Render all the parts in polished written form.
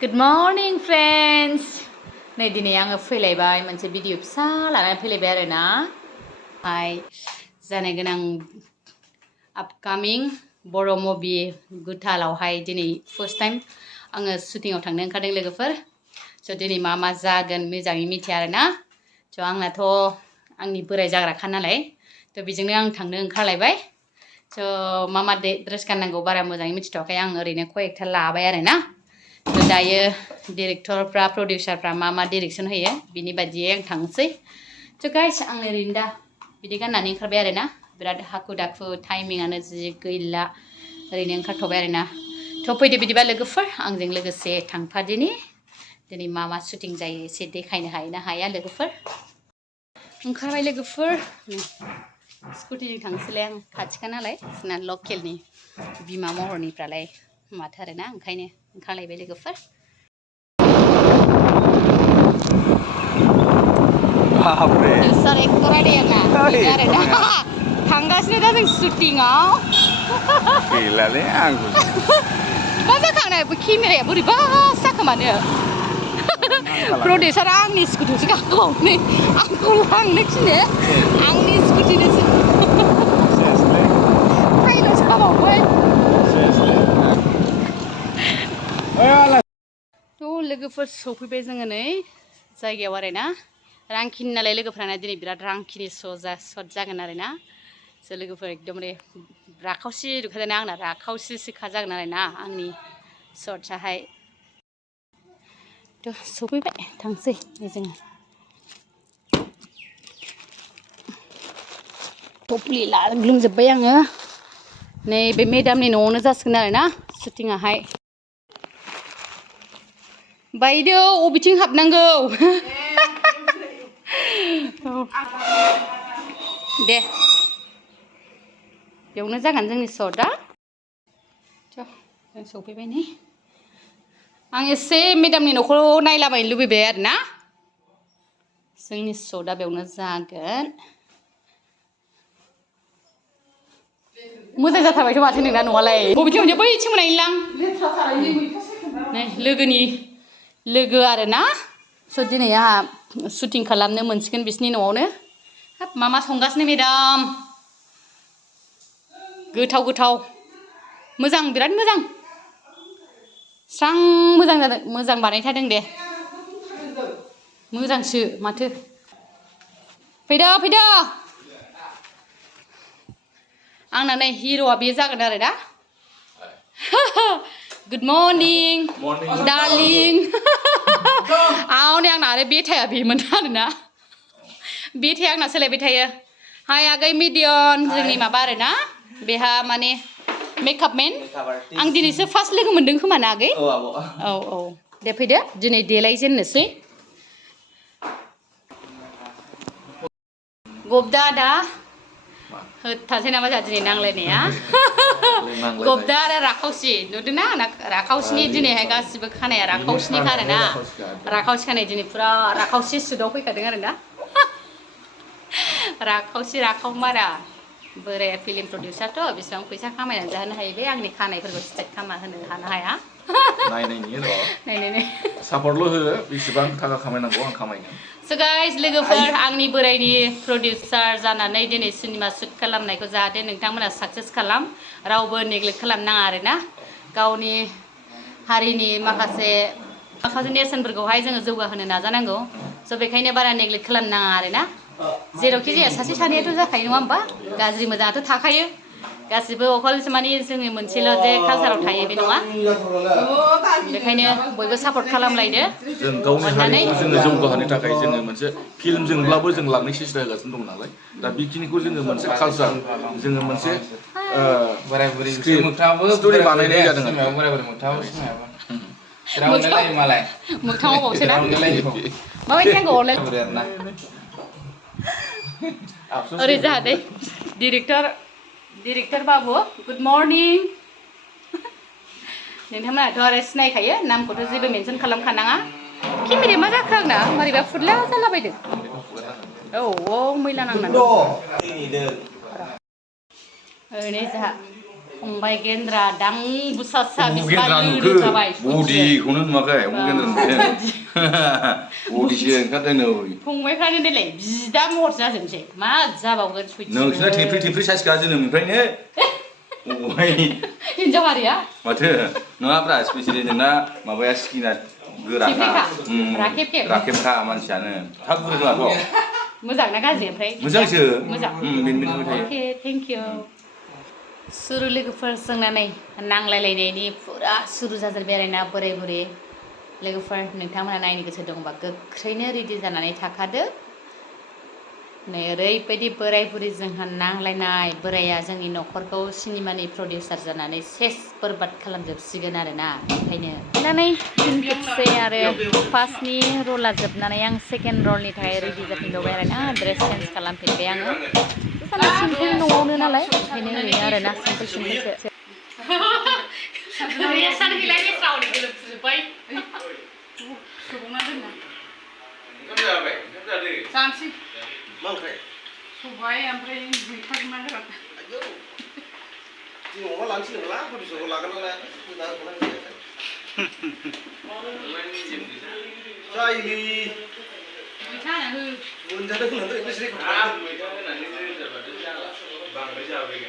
Good morning friends. नै दिनै आङो फैलायबाय मोनसे भिडिअ फिसा लानानै फैलायबाय आरो ना जानो गोनां आपकामिं बर' मुभि गुथालावहाय दिनै फर्स्ट टाइम आङो शुटिंआव थांनो ओंखारदों लोगोफोर स' दिनै मा जागोन मोजाङै मिथिया आरो ना स' आंनाथ' आंनि बोराय जाग्राखा नालाय थ' बेजोंनो आं थांनो ओंखारलायबाय स' मा ड्रेस गाननांगौ बारा मोजाङै मिथिथ'वाखै आं ओरैनो कयेकथा लाबाय आरो ना दायो डिरेक्टरफ्रा प्रडिउसारफ्रा मा डिरेक्सन होयो बिनि बायदियै आं थांसै स' गाइस आं ओरैनो दा बिदि गाननानै ओंखारबाय आरो ना बिराद हाखु दाखु टाइमिंआनो जि गैला ओरैनो ओंखारथ'बाय आरो ना थ' फैदो बिदिबा लोगोफोर आंजों लोगोसे थांफादिनि दिनै मा शुटिं जायो एसे देखायनो हायो ना हाया लोगोफोर ओंखारबाय लोगोफोर स्कुटिजों थांसैलाय आं खाथिखा नालाय जोंना लकेलनि बिमा महरनिफ्रालाय माथो आरो ना ओंखायनो ओंखारलायबाय लोगोफोर प्रडिउसार एक्टर आरोना थांगासिनो दा जों शुटिंआव गैलालै आंबो मा जाखांनाय केमेराया बोरैबा जाखोमानो प्रडिउसारा आंनि स्कुटियावसो गाखोबावनो आंखौ लांनो थिनो आंनि स्कुटिजोंसो फाइलसो खाबावबाय थ' लोगोफोर सफैबाय जोङो नै जायगायाव आरो ना रांखिनि नालाय लोगोफ्राना दिनै बिराद रांखिनि शट जागोन आरो ना स' लोगोफोर एकदमबारे राखावसि दुखाजाना आंना राखावसिसोखा जागोन आरो ना आंनि शटसाहाय थ' सफैबाय थांसै जोङो टपलि लाग्लुंजोब्बाय आङो नै बे मेदामनि न'आवनो जासिगोन आरो ना शुटिंआहाय बायदो अबेथिं हाबनांगौ दे बेयावनो जागोन जोंनि शटआ जों सफैबाय नै आं एसे मेदामनि न'खौ नायलाबायनो लुबैबाय आरो ना जोंनि शटआ बेयावनो जागोन मोजां जाथारबायथ' माथो नोंना न'आलाय बबेथिं मोनसे बैथिं मोननायलां नै लोगोनि लोगो आरो ना स' दिनै आंहा शुटिं खालामनो मोनसिगोन बिसिनि न'आवनो हाब मा संगासिनो मेदाम गोथाव गोथाव मोजां बिराद मोजां स्रां मोजां जादों मोजां बानायथारदों दे मोजांसो माथो फैदो फैदो आंना नै हिर'आ बेयो जागोन आरो ना गुड मर्निं डार्लिं नै आंना आरो बेथाया बेमोन आरोना बेथाया आंना सोलायबाय थायो हाय आगै मिडियन जोंनि माबा आरो ना बेहा माने मेकआप मेन आं दिनैसो फार्स्ट लोगो मोनदों खोमा ना आगै औ दे फैदो दिनै देलायजेननोसै गबदा दा होथारसै नामा जोंहा दिनै नांलायनाया गबदा आरो राखावसि नुदोंना आंना राखावसिनि दिनैहाय गासिबो खानाया राखावसिनिखा आरो ना राखावसि खानाय दिनै फुरा राखावसि सुदाव फैखादों आरो ना राखावसि राखावमारा बोराया फिल्म प्रडिउसारथ' बेसेबां फैसा खामायनानै जाहोनो हायो बे आंनि खानायफोरखौ स्ट्रेट खालामना होनो हाया नायनायनि सापर्टल' हो बेसेबां थाखा खामायनांगौ आं खामायगोन स' गाइस लोगोफोर आंनि बोरायनि प्रडिउसार जानानै दिनै सिनेमा शुट खालामनायखौ जाहाथे नोंथांमोना साक्सेस खालाम रावबो नेग्लेक्ट खालामनाङा आरो ना गावनि हारिनि माखासे नेरसोनफोरखौहाय जोङो जौगाहोनो नाजानांगौ स' बेखायनो बारा नेग्लेक्ट खालामनाङा आरो ना जेरावखि जाया सासे सानैयाथ' जाखायो नङा होमबा गाज्रि मोजाङाथ' थाखायो गासिबो अकल माने जोंनि मोनसेल' जे कालसाराव थायो बे नङा बेखायनो बयबो सापर्ट खालामलायदो जों गावनि हारिखौ जोङो जौगाहोनो थाखाय जोङो मोनसे फिल्मजोंब्लाबो जों लांनो सेस्था होगासिनो दं नालाय दा बेखिनिखौ जोङो मोनसे कालसार जोङो मोनसे स्ट'रि बानायनाय जादों मोगथाङाव बावसो ना माबायदि नांगौ ओरै जाहाथे डिरेक्टर बाबु गुड मर्निं नोंथांमोनाथ' आरो सिनायखायो नामखौथ' जेबो मेनसन खालामखानाङा केमेराया मा जाखो आंना मारैबा फुरला जालाबायदों औ मैला नांनानै ओरै जोंहा फंबाय गेन्द्रा दां बुसासा गेन्द्रा नुखो बडिखौनो नुवाखै गेन्द्रा बडिसो ओंखारदों नै फंबायफ्रानो देलाय बिदा महर जाजोबसै मा जाबावगोन नोंसिना थेफ्रि साइसखा जोनोमनिफ्रायनो हिनजाव हारिया माथो नङाब्रा स्पेसियेलि नोंना माबाया स्किना गोराखा राखेबखा मानसियानो थाब बुरैलाथ' मोजां ना गाज्रि ओमफ्राय मोजांसो मोजां अके थेंक इउ सुरु लोगोफोर जोंना नै नांलायलायनायनि फुरा सुरु जाजोबबाय आरोना बोराय बुरै लोगोफोर नोंथांमोना नायनो गोसो दंबा गोख्रैनो रेडि जानानै थाखादो नै ओरैबायदि बोराय बुरै जोंहा नांलायनाय बोराया जोंनि न'खरखौ सिनेमानि प्रडिउसार जानानै सेस बरबाद खालामजोबसिगोन आरोना ओंखायनो फैनानै फिनखेबसे आरो फार्स्टनि रला जोबनानै आं सेकेन्ड रलनि थाखाय रेडि जाफिनबावबाय आरोना ड्रेस चेन्ज खालामफिनबाय आङो साना सिम्पोल न'आवनो नालाय ओंखायनो ओरैनो आरोना सिम्पोलसो जानोसै मा ओंख्रि सबाय ओमफ्राय मैथाजों ना गोरान आयौ जों अमा लानोसै नोंला प्रडिउसारखौ लागोन ना जायोलै मैथा होना हो मोनजादों होननानै बेसे मैथा होनानै रोजाबाथ' जाला बांद्राय जाबाय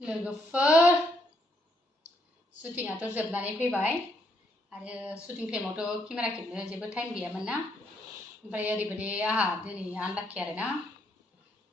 लोगोफोर शुटिंआथ' जोबनानै फैबाय आरो शुटिं टाइमावथ' केमेरा खेबनो जेबो टाइम गैयामोन ना ओमफ्राय ओरैबायदि आंहा दिनै आनलाखि आरोना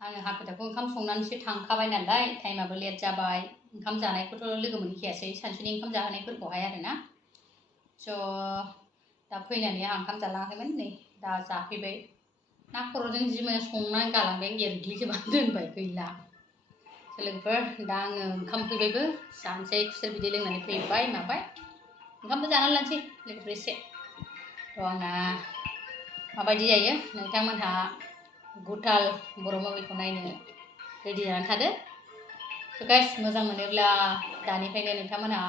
आङो हाखु-दाखु ओंखाम संनानैसो थांखाबाय नालाय टाइमाबो लेट जाबाय ओंखाम जानायखौथ' लोगो मोनहैखायासै सानसुनि ओंखाम जाहोनायफोरखौहाय आरोना स' दा फैनानै आं ओंखाम जालाङाखैमोन नै दा जाफैबाय ना खर'जों जि मोनो संनानै गालांबाय एरग्लिजोबनानै दोनबाय गैला लोगोफोर दा आङो ओंखाम फैबायबो जानोसै खुसेर बिदै लोंनानै फैबाय माबाय ओंखामबो जानानै लानोसै लोगोफोर एसे थ' आंना माबायदि जायो नोंथांमोनहा गुथाल बर' मुभिखौ नायनो रेडि जानानै थादो थ' गाइस मोजां मोनोब्ला दानिफ्रायनो नोंथांमोनहा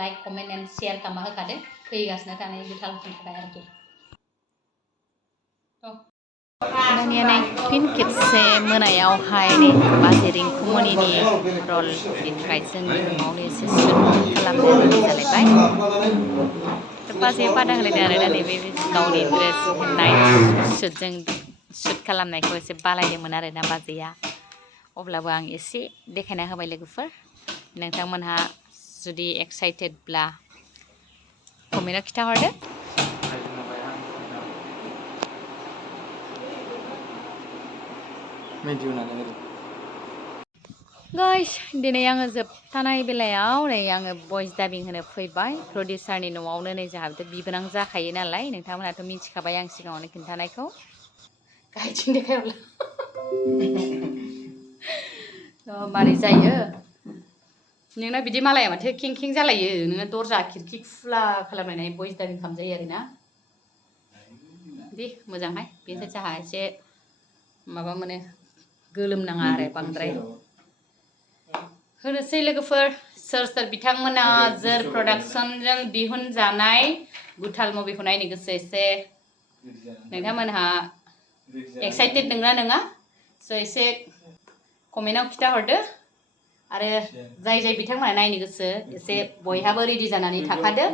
लाइक कमेन्ट एन्ड शेयार खालामना होखादो फैगासिनो थानाय गुथालफोरनि थाखाय आरोखि दानिया नै फिन खेबसे मोनायावहाय नै बाजै रिंकुमनिनि रलनि थाखाय जोंनि न'आवनो एसे शुट खालामनो रेडि जालायबाय थ' बाजैया बादा होलायदों आरोना नैबे गावनि ड्रेस नाइट शुटजों शुट खालामनायखौ एसे बालायदोंमोन आरोना बाजैया अब्लाबो आं एसे देखायना होबाय लोगोफोर नोंथांमोनहा जुदि एक्साइटेडब्ला कमेन्टआव खिन्थाहरदो गाइस दिनै आङो जोबथानाय बेलायाव नै आङो भइस डाबिं होनो फैबाय प्रडिउसारनि न'आवनो नै जोंहाबो बिबोनां जाखायो नालाय नोंथांमोनहाथ' मिथिखाबाय आं सिगाङावनो खिन्थानायखौ गाइथिं देखायहरला मारै जायो नोंना बिदि मालाया माथो खें जालायो नोङो दरजा खिरखि खुला खालामनानै भइस डाबिं खालामजायो आरोना दे मोजांहाय बेनिफ्राय जोंहा एसे माबा मोनो गोलोमनाङा आरो बांद्राय होनोसै लोगोफोर सोर सोर बिथांमोना जोर प्रडाक्शनजों दिहुनजानाय गुथाल मुभिखौ नायनो गोसो एसे नोंथांमोनहा एक्साइटेड नोंना नङा स' एसे कमेन्टआव खिन्थाहरदो आरो जाय बिथांमोना नायनो गोसो एसे बयहाबो रेडि जानानै थाखादो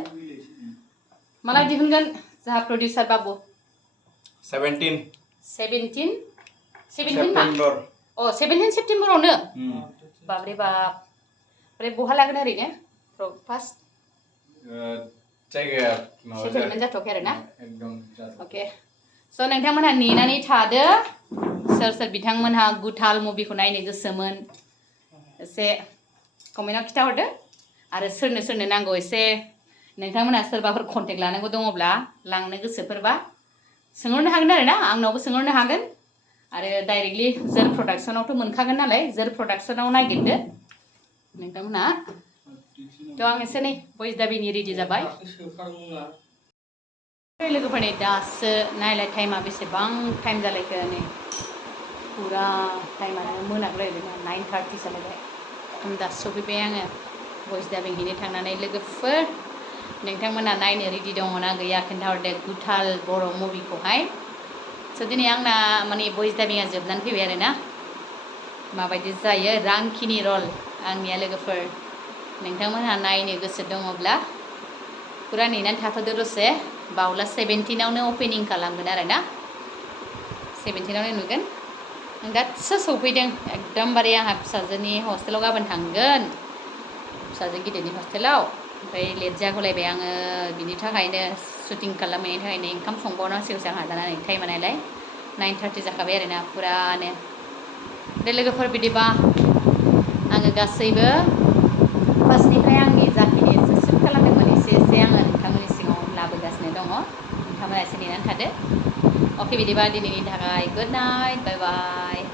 माला दिहुनगोन जोंहा प्रडिउसार बाबु 17 सेप्टेम्बर अ 17 सेप्टेम्बरावनो बाबरे बाब ओमफ्राय बहा लागोन ओरैनो फार्स्ट जायगाया सेटेलमेन्ट जाथ'वाखै आरोना अके स' नोंथांमोनहा नेनानै थादो सोर बिथांमोनहा गुथाल मुभिखौ नायनो गोसोमोन एसे कमेन्टआव खिन्थाहरदो आरो सोरनो नांगौ एसे नोंथांमोनहा सोरबाफोर कन्टेक्ट लानांगौ दङब्ला लांनो गोसोफोरबा सोंहरनो हागोन आरोना आंनावबो सोंहरनो हागोन आरो डाइरेक्टलि जोर प्रडाक्शनावथ' मोनखागोन नालाय जोर प्रडाक्शनाव नागिरदो नोंथांमोनहा थ' आं एसे नै भइस डाबिंनि रेडि जाबाय लोगोफोरनि दासो नायलाय टाइमा बेसेबां टाइम जालायखो नै फुरा टाइमानो मोनागलायबाय 9:30 जालायबाय दासो सफैबाय आङो भइस डाबिं हैनो थांनानै लोगोफोर नोंथांमोना नायनो रेडि दङ ना गैया खिन्थाहरदो गुथाल बर' मुभिखौहाय स' स' दिनै आंना माने भइस टाइमिंआ जोबनानै फैबाय आरोना माबायदि जायो रांखिनि रल आंनिया लोगोफोर नोंथांमोनहा नायनो गोसो दङब्ला फुरा नेनानै थाथ'दो दसे बावला 17आवनो अपेनिं खालामगोन आरोना 17आवनो नुगोन आं दासो सौफैदों एकदमबारे आंहा फिसाजोनि हस्टेलाव गाबोन थांगोन फिसाजो गिदिरनि हस्टेलाव ओमफ्राय लेट जागुलायबाय आङो बिनि थाखायनो शुटिं खालामनायनि थाखायनो ओंखाम संबावनांसिगौसो आंहा जानानै टाइमा नालाय 9:30 जाखाबाय आरोना फुरानो दे लोगोफोर बिदिबा आङो गासैबो फार्स्टनिफ्राय आंनि जाखिनि सुट खालामदोंमोन एसे एसे आङो नोंथांमोननि सिगाङाव लाबोगासिनो दङ नोंथांमोना एसे नेनानै थादो अके बिदिबा दिनैनि थाखाय गुड नाइट बाय बाय